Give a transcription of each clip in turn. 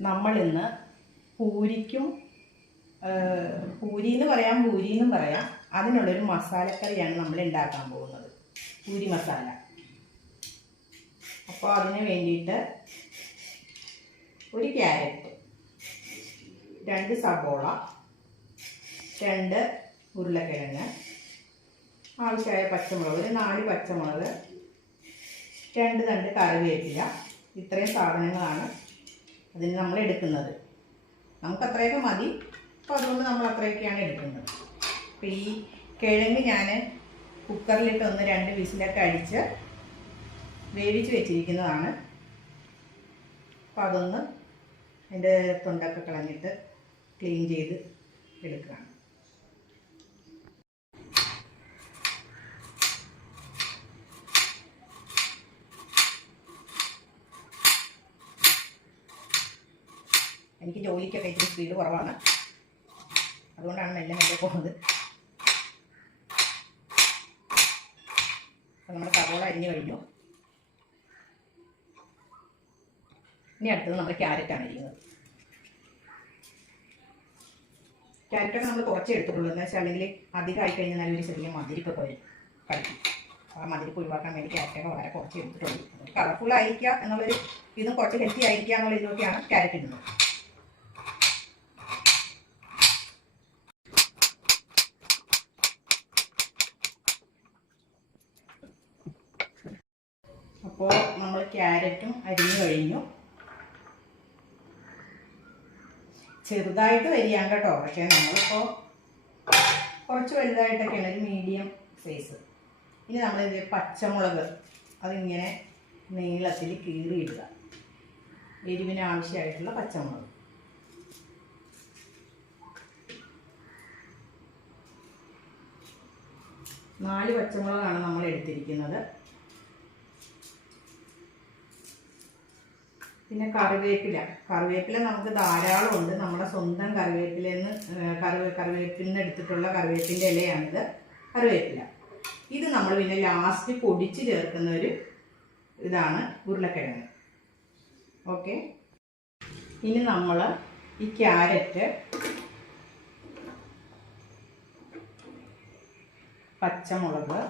നമ്മൾ ഇന്ന് പൂരിക്കും പൂരി എന്ന് പറയാം പൂരി എന്നും പറയാം. അതിനുള്ളൊരു മസാലക്കറിയാണ് നമ്മൾ ഉണ്ടാക്കാൻ പോകുന്നത്. പൂരി മസാല. അപ്പോൾ അതിന് വേണ്ടിയിട്ട് ഒരു ക്യാരറ്റ് രണ്ട് സബോള രണ്ട് ഉരുളക്കിഴങ്ങ് ആവശ്യമായ പച്ചമുളക് ഒരു നാല് പച്ചമുളക് രണ്ട് രണ്ട് കറിവേപ്പില. ഇത്രയും സാധനങ്ങളാണ് അതിന് നമ്മൾ എടുക്കുന്നത്. നമുക്ക് അത്രയൊക്കെ മതി. അപ്പോൾ അതുകൊണ്ട് നമ്മൾ അത്രയൊക്കെയാണ് എടുക്കുന്നത്. അപ്പോൾ ഈ കിഴങ്ങ് ഞാൻ കുക്കറിലിട്ട് ഒന്ന് രണ്ട് വിസിലൊക്കെ അടിച്ച് വേവിച്ച് വെച്ചിരിക്കുന്നതാണ്. അപ്പോൾ അതൊന്ന് അതിന്റെ തൊണ്ടൊക്കെ കളഞ്ഞിട്ട് ക്ലീൻ ചെയ്ത് എടുക്കുകയാണ്. എനിക്ക് ജോലിക്കൊക്കെ ഇത്തിരി സ്പീഡ് കുറവാണ്. അതുകൊണ്ടാണ് മെല്ലെ മെല്ലെ പോകുന്നത്. അപ്പോൾ നമ്മുടെ സവോള അരിഞ്ഞു കഴിഞ്ഞു. ഇനി അടുത്തത് നമ്മുടെ ക്യാരറ്റാണ് അരിയുന്നത്. ക്യാരറ്റൊക്കെ നമ്മൾ കുറച്ച് എടുത്തിട്ടുള്ളൂ. എന്ന് വെച്ചാൽ അല്ലെങ്കിൽ അധികം ആയി കഴിഞ്ഞാൽ നല്ലൊരു ചെറിയ മതിരിപ്പൊക്കെ വരും കഴിക്കും ആ മതിരിപ്പ് ഒഴിവാക്കാൻ വേണ്ടി ക്യാരറ്റൊക്കെ വളരെ കുറച്ച് എടുത്തിട്ടുള്ളൂ. കളർഫുൾ ആയിരിക്കുക എന്നുള്ളൊരു ഇതും കുറച്ച് ഹെൽത്തി ആയിരിക്കുക എന്നുള്ള ഇതിലൊക്കെയാണ് ക്യാരറ്റ് ഇടുന്നത്. അപ്പോൾ നമ്മൾ ക്യാരറ്റും അരിഞ്ഞു കഴിഞ്ഞു. ചെറുതായിട്ട് അരിയാം കേട്ടോ പക്ഷേ നമ്മളിപ്പോൾ കുറച്ച് വലുതായിട്ടൊക്കെയാണ് ഒരു മീഡിയം സൈസ് ഇനി നമ്മളിത് പച്ചമുളക് അതിങ്ങനെ നീളത്തിൽ കീറിയിടുക. എരിവിന് ആവശ്യമായിട്ടുള്ള പച്ചമുളക്. നാല് പച്ചമുളകാണ് നമ്മൾ എടുത്തിരിക്കുന്നത് പിന്നെ കറിവേപ്പില. കറിവേപ്പില നമുക്ക് ധാരാളം ഉണ്ട് നമ്മുടെ സ്വന്തം കറിവേപ്പിലെന്ന് കറിവേ കറിവേപ്പിൽ നിന്ന് എടുത്തിട്ടുള്ള കറിവേപ്പിന്റെ ഇലയാണിത്. കറിവേപ്പില. ഇത് നമ്മൾ പിന്നെ ലാസ്റ്റ് പൊടിച്ച് ചേർക്കുന്ന ഒരു ഇതാണ് ഉരുളക്കിഴങ്ങ്. ഓക്കെ? ഇനി നമ്മൾ ഈ ക്യാരറ്റ് പച്ചമുളക്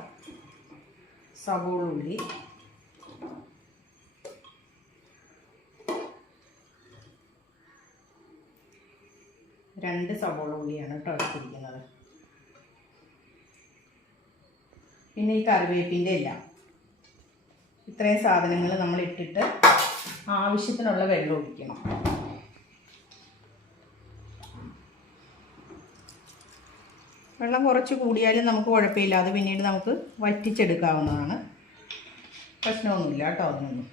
സവോള രണ്ട് സവോള ഉള്ളിയാണ് കേട്ടോ എടുത്തിരിക്കുന്നത്. പിന്നെ ഈ കറിവേപ്പിന്റെ എല്ലാം ഇത്രയും സാധനങ്ങൾ നമ്മൾ ഇട്ടിട്ട് ആവശ്യത്തിനുള്ള വെള്ളം ഒഴിക്കണം. വെള്ളം കുറച്ച് കൂടിയാലും നമുക്ക് കുഴപ്പമില്ല. അത് പിന്നീട് നമുക്ക് വറ്റിച്ചെടുക്കാവുന്നതാണ്. പ്രശ്നമൊന്നുമില്ല കേട്ടോ അതിനൊന്നും.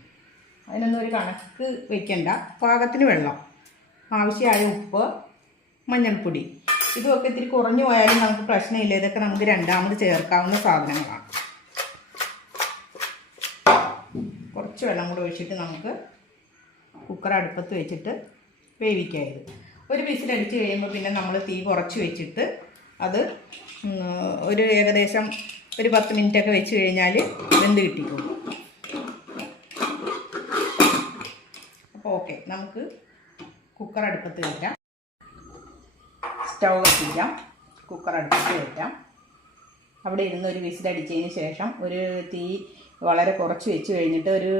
അതിനൊന്നും ഒരു കണക്ക് വെക്കണ്ട. പാകത്തിന് വെള്ളം. ആവശ്യമായ ഉപ്പ് മഞ്ഞൾപ്പൊടി. ഇതൊക്കെ ഇത്തിരി കുറഞ്ഞു പോയാലും നമുക്ക് പ്രശ്നമില്ല. ഇതൊക്കെ നമുക്ക് രണ്ടാമത് ചേർക്കാവുന്ന സാധനങ്ങളാണ്. കുറച്ച് വെള്ളം കൂടെ ഒഴിച്ചിട്ട് നമുക്ക് കുക്കർ അടുപ്പത്ത് വെച്ചിട്ട് വേവിക്കായത്. ഒരു വിസിലടിച്ച് കഴിയുമ്പോൾ പിന്നെ നമ്മൾ തീ കുറച്ച് വെച്ചിട്ട് അത് ഒരു ഏകദേശം ഒരു പത്ത് മിനിറ്റൊക്കെ വെച്ച് കഴിഞ്ഞാൽ വെന്ത് കിട്ടിക്കും അപ്പോൾ ഓക്കെ നമുക്ക് കുക്കർ അടുപ്പത്ത് വെക്കാം. സ്റ്റൗ കത്തിക്കാം കുക്കർ അടുപ്പിച്ച് വയ്ക്കാം അവിടെ ഇരുന്ന് ഒരു വിസിലടിച്ചതിന് ശേഷം ഒരു തീ വളരെ കുറച്ച് വെച്ച് കഴിഞ്ഞിട്ട് ഒരു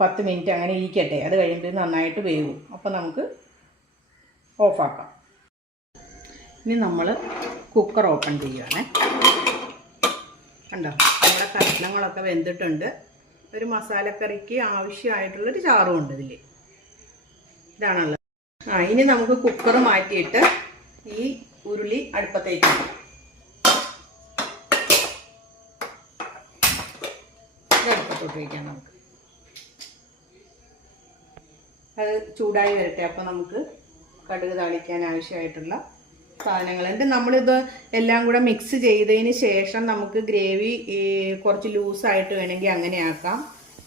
പത്ത് മിനിറ്റ് അങ്ങനെ ഇരിക്കട്ടെ. അത് കഴിയുമ്പോൾ നന്നായിട്ട് വേവും. അപ്പോൾ നമുക്ക് ഓഫാക്കാം. ഇനി നമ്മൾ കുക്കർ ഓപ്പൺ ചെയ്യുകയാണേ കണ്ടോ? നമ്മുടെ കഷ്ണങ്ങളൊക്കെ വെന്തിട്ടുണ്ട്. ഒരു മസാലക്കറിക്ക് ആവശ്യമായിട്ടുള്ളൊരു ചാറും ഉണ്ട് ഇതിൽ ഇതാണുള്ളത്. ആ ഇനി നമുക്ക് കുക്കർ മാറ്റിയിട്ട് ഈ ഉരുളി അടുപ്പത്തേക്ക്. അടുപ്പത്തോട്ട് വയ്ക്കാം നമുക്ക്. അത് ചൂടായി വരട്ടെ. അപ്പോൾ നമുക്ക് കടുക് താളിക്കാൻ ആവശ്യമായിട്ടുള്ള സാധനങ്ങൾ എന്നിട്ട് നമ്മളിത് എല്ലാം കൂടെ മിക്സ് ചെയ്തതിന് ശേഷം നമുക്ക് ഗ്രേവി കുറച്ച് ലൂസായിട്ട് വേണമെങ്കിൽ അങ്ങനെ ആക്കാം.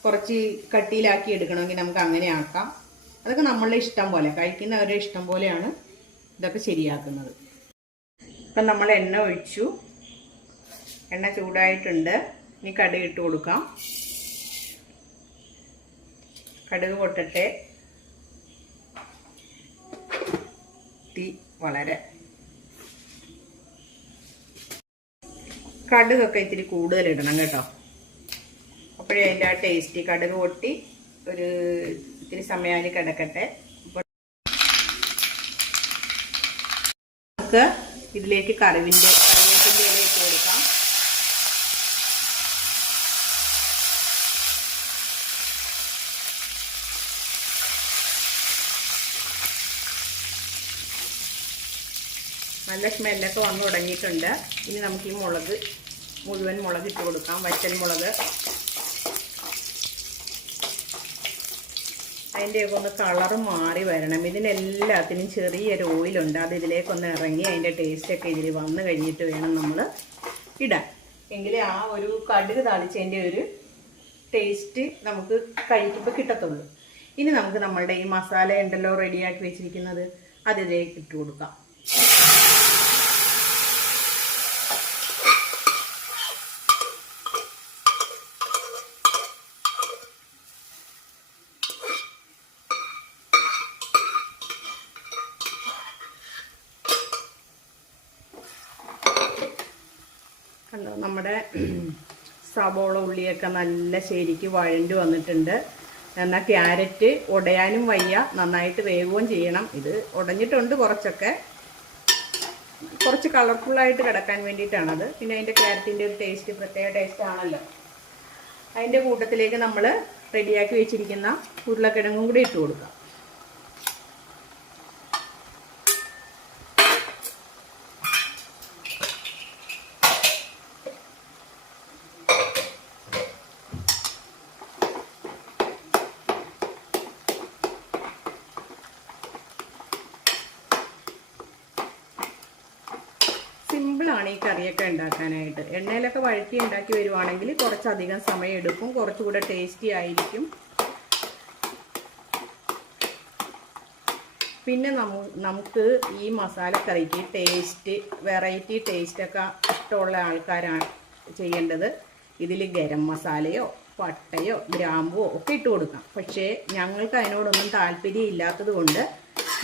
കുറച്ച് കട്ടിയിലാക്കി എടുക്കണമെങ്കിൽ നമുക്ക് അങ്ങനെ ആക്കാം. അതൊക്കെ നമ്മളുടെ ഇഷ്ടം പോലെ കഴിക്കുന്നവരുടെ ഇഷ്ടം പോലെയാണ് ഇതൊക്കെ ശരിയാക്കുന്നത്. ഇപ്പം നമ്മൾ എണ്ണ ഒഴിച്ചു. എണ്ണ ചൂടായിട്ടുണ്ട്. ഇനി കടുക് ഇട്ട് കൊടുക്കാം. കടുക് പൊട്ടട്ടെ. തീ വളരെ. കടുകൊക്കെ ഇത്തിരി കൂടുതൽ ഇടണം കേട്ടോ. അപ്പോഴേ അതിന്റെ ആ ടേസ്റ്റ് കടുക് പൊട്ടി ഒരു ഇത്തിരി സമയം കിടക്കട്ടെ. നമുക്ക് ഇതിലേക്ക് കറിവിന്റെ കറിവേപ്പിന്റെ ഇല ഇട്ട് കൊടുക്കാം. നല്ല സ്മെല്ലൊക്കെ വന്നു തുടങ്ങിയിട്ടുണ്ട്. ഇനി നമുക്ക് ഈ മുളക് മുഴുവൻ മുളക് ഇട്ട് കൊടുക്കാം. വറ്റൽ മുളക്. അതിന്റെയൊക്കെ ഒന്ന് കളറ് മാറി വരണം. ഇതിനെല്ലാത്തിനും ചെറിയൊരു ഓയിലുണ്ട് അത് ഇതിലേക്കൊന്ന് ഇറങ്ങി അതിന്റെ ടേസ്റ്റൊക്കെ ഇതിൽ വന്നു കഴിഞ്ഞിട്ട് വേണം നമ്മൾ ഇടാൻ. എങ്കിലേ ആ ഒരു കടുക് താളിച്ചതിന്റെ ഒരു ടേസ്റ്റ് നമുക്ക് കഴിക്കുമ്പോൾ കിട്ടത്തുള്ളൂ. ഇനി നമുക്ക് നമ്മളുടെ ഈ മസാല ഉണ്ടല്ലോ റെഡിയാക്കി വെച്ചിരിക്കുന്നത് അതിലേക്ക് ഇട്ട് കൊടുക്കാം. കണ്ടോ നമ്മുടെ സവോള ഉള്ളിയൊക്കെ നല്ല ശരിക്ക് വഴണ്ടി വന്നിട്ടുണ്ട്. എന്നാൽ ക്യാരറ്റ് ഉടയാനും വയ്യ. നന്നായിട്ട് വേവുകയും ചെയ്യണം. ഇത് ഉടഞ്ഞിട്ടുണ്ട് കുറച്ചൊക്കെ. കുറച്ച് കളർഫുള്ളായിട്ട് കിടക്കാൻ വേണ്ടിയിട്ടാണത്. പിന്നെ അതിന്റെ ക്യാരറ്റിന്റെ ഒരു ടേസ്റ്റ് പ്രത്യേക ടേസ്റ്റ് ആണല്ലോ. അതിന്റെ കൂട്ടത്തിലേക്ക് നമ്മൾ റെഡിയാക്കി വെച്ചിരിക്കുന്ന ഉരുളക്കിഴങ്ങും കൂടി ഇട്ട് കൊടുക്കാം. സിമ്പിളാണ് ഈ കറിയൊക്കെ ഉണ്ടാക്കാനായിട്ട്. എണ്ണയിലൊക്കെ വഴറ്റി ഉണ്ടാക്കി വരുവാണെങ്കിൽ കുറച്ചധികം സമയം എടുക്കും. കുറച്ചുകൂടെ ടേസ്റ്റി ആയിരിക്കും. പിന്നെ നമു നമുക്ക് ഈ മസാലക്കറിക്ക് ടേസ്റ്റ് വെറൈറ്റി ടേസ്റ്റൊക്കെ ഇഷ്ടമുള്ള ആൾക്കാരാണ് ചെയ്യേണ്ടത്. ഇതിൽ ഗരം മസാലയോ പട്ടയോ ഗ്രാമ്പുവോ ഒക്കെ ഇട്ട് കൊടുക്കാം. പക്ഷേ ഞങ്ങൾക്ക് അതിനോടൊന്നും താല്പര്യം ഇല്ലാത്തത് കൊണ്ട്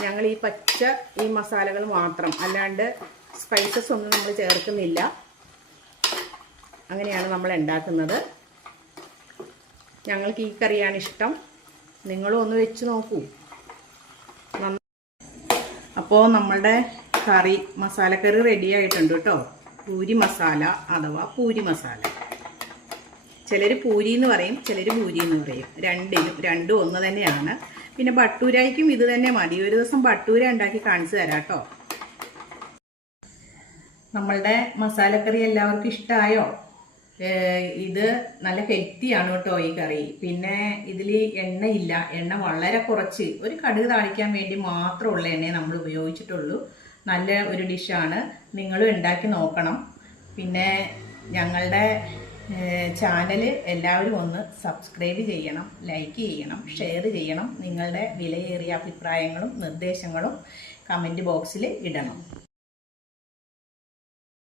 ഞങ്ങൾ ഈ പച്ച ഈ മസാലകൾ മാത്രം. അല്ലാണ്ട് സ്പൈസസ് ഒന്നും നമ്മൾ ചേർക്കുന്നില്ല. അങ്ങനെയാണ് നമ്മൾ ഉണ്ടാക്കുന്നത്. ഞങ്ങൾക്ക് ഈ കറിയാണ് ഇഷ്ടം. നിങ്ങളും ഒന്ന് വെച്ച് നോക്കൂ. അപ്പോൾ നമ്മളുടെ കറി മസാലക്കറി റെഡി ആയിട്ടുണ്ട് കേട്ടോ. പൂരി മസാല അഥവാ പൂരി മസാല. ചിലർ പൂരി എന്ന് പറയും ചിലർ പൂരി എന്ന് പറയും. രണ്ടിനും രണ്ടും ഒന്ന് തന്നെയാണ്. പിന്നെ ഭട്ടൂരായിക്കും ഇത് തന്നെ മതി. ഒരു ദിവസം ബട്ടൂര ഉണ്ടാക്കി കാണിച്ചു തരാം കേട്ടോ. നമ്മളുടെ മസാലക്കറി എല്ലാവർക്കും ഇഷ്ടമായോ ഇത് നല്ല ഹെൽത്തിയാണ് കേട്ടോ ഈ കറി. പിന്നെ ഇതിൽ എണ്ണയില്ല. എണ്ണ വളരെ കുറച്ച്. ഒരു കടുക് താളിക്കാൻ വേണ്ടി മാത്രമുള്ള എണ്ണയെ നമ്മൾ ഉപയോഗിച്ചിട്ടുള്ളൂ. നല്ല ഒരു ഡിഷാണ് നിങ്ങളും ഉണ്ടാക്കി നോക്കണം. പിന്നെ ഞങ്ങളുടെ ചാനൽ എല്ലാവരും ഒന്ന് സബ്സ്ക്രൈബ് ചെയ്യണം ലൈക്ക് ചെയ്യണം ഷെയർ ചെയ്യണം. നിങ്ങളുടെ വിലയേറിയ അഭിപ്രായങ്ങളും നിർദ്ദേശങ്ങളും കമന്റ് ബോക്സിൽ ഇടണം.